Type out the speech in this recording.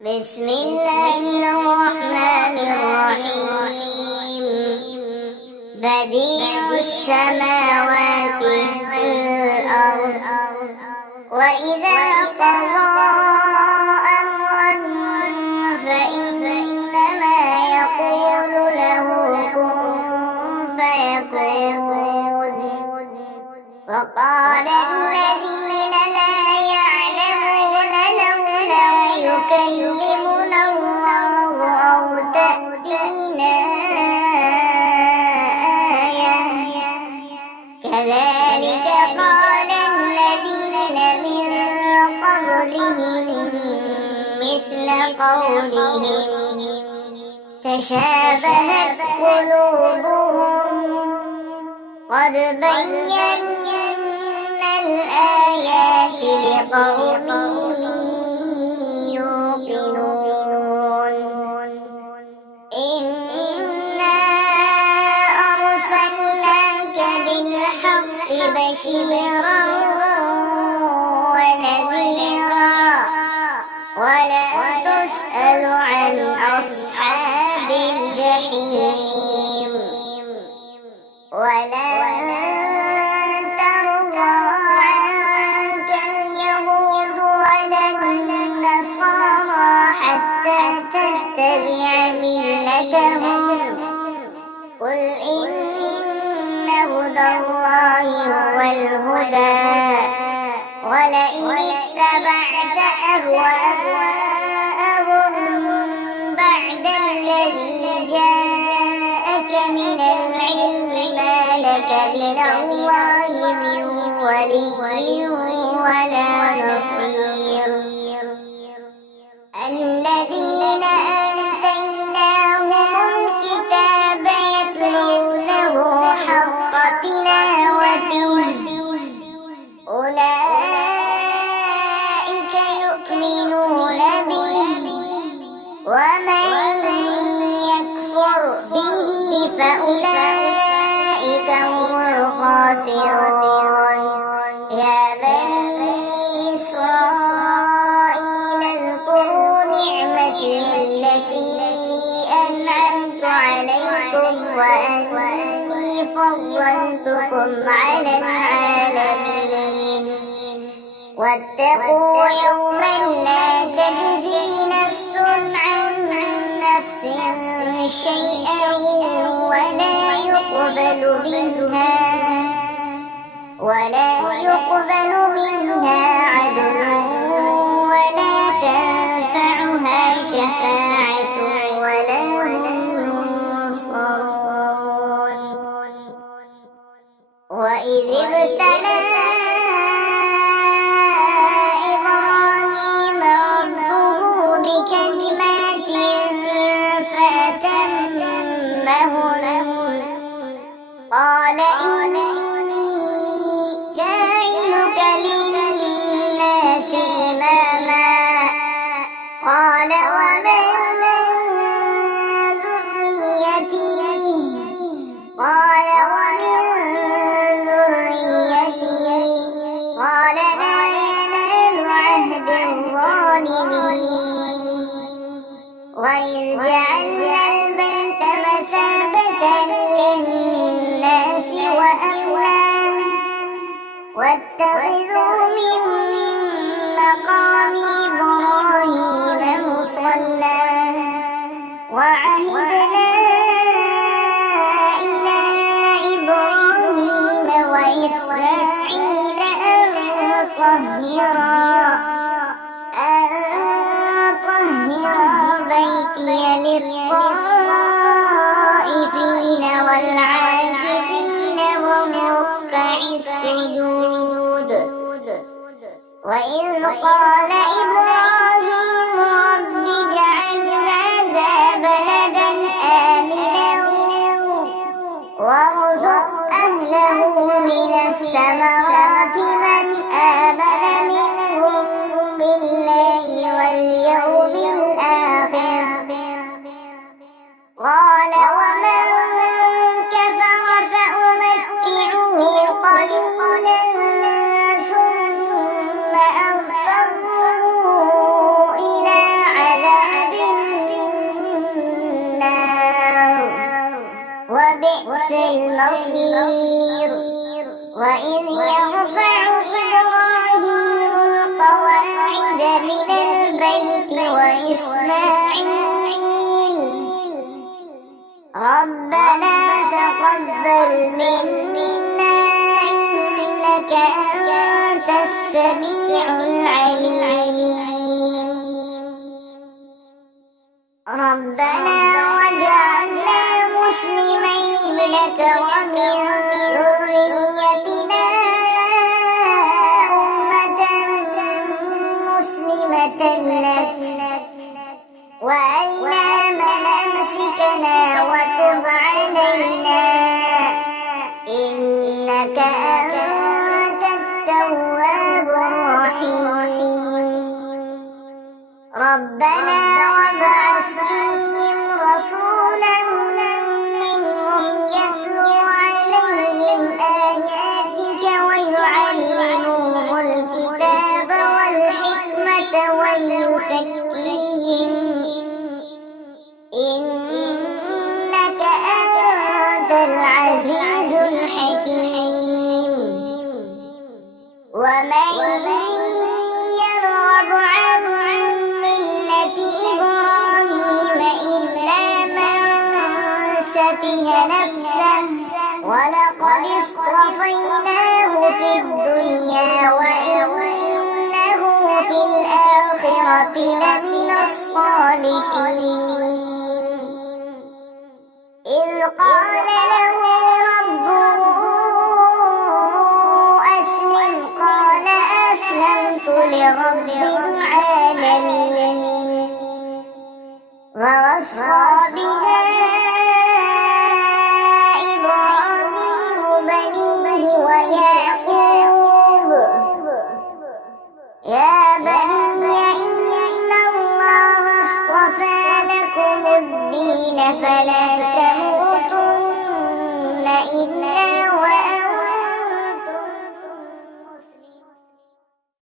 بسم الله الرحمن الرحيم. بديع السماوات والأرض وإذا قضى أمرا فإنما يقول له كن فيكون. وقال الذين لا يعلمون لولا يكلمنا الله أو تأتينا آية كذلك قال الذين من قبلهم مثل قولهم تشابهت قلوبهم قد بينا الآيات لقوم يوقنون. إنا أرسلناك بالحق بشيرا ونذيرا ولا تسأل عن أصحاب الجحيم. ولن ترضى عنك اليهود ولا النصارى حتى تتبع ملتهم قل إن هدى الله هو الهدى ولئن اتبعت أهواءهم بعد الذي جاءك من العلم ما لك من الله من ولي ولا نصير. الذين آتيناهم الكتاب يتلونه حق تلاوته أولئك يؤمنون به ومن يكفر به فأولئك هم الخاسرون. يا بني إسرائيل اذكروا نعمتي التي أنعمت عليكم وأني فضلتكم على العالمين. واتقوا يوما لا تجزي نفس عن نفس شيئا ولا يقبل منها عدل ولا تنفعها شفاعة ولا هم ينصرون. وإذ ابتلى إبراهيم ربه بكلمات فأتمهن قال إني جاعلك للناس المصير وإذ يرفع إبراهيم القواعد من البيت وإسماعيل ربنا تقبل منا إنك أنت السميع العليم ربنا واجعلنا مسلمين لك ومن ذريتنا أمة مسلمة لك وأرنا مناسكنا وتب علينا إنك أنت التواب الرحيم ربنا وابعث فيهم رسولا منهم يتلو عليهم آياتك ويعلمهم الكتاب والحكمة ويزكيهم إنك أنت العزيز الحكيم ومن يرغب عن ملة إبراهيم إلا من سفه نفسه ولقد اصطفيناه في الدنيا وإنه في الآخرة لمن الصالحين إذ قال له ربه أسلم قال أسلمت لرب العالمين ووصى بها إبراهيم بنيه ويعقوب يا بني إن الله اصطفى لكم الدين فلا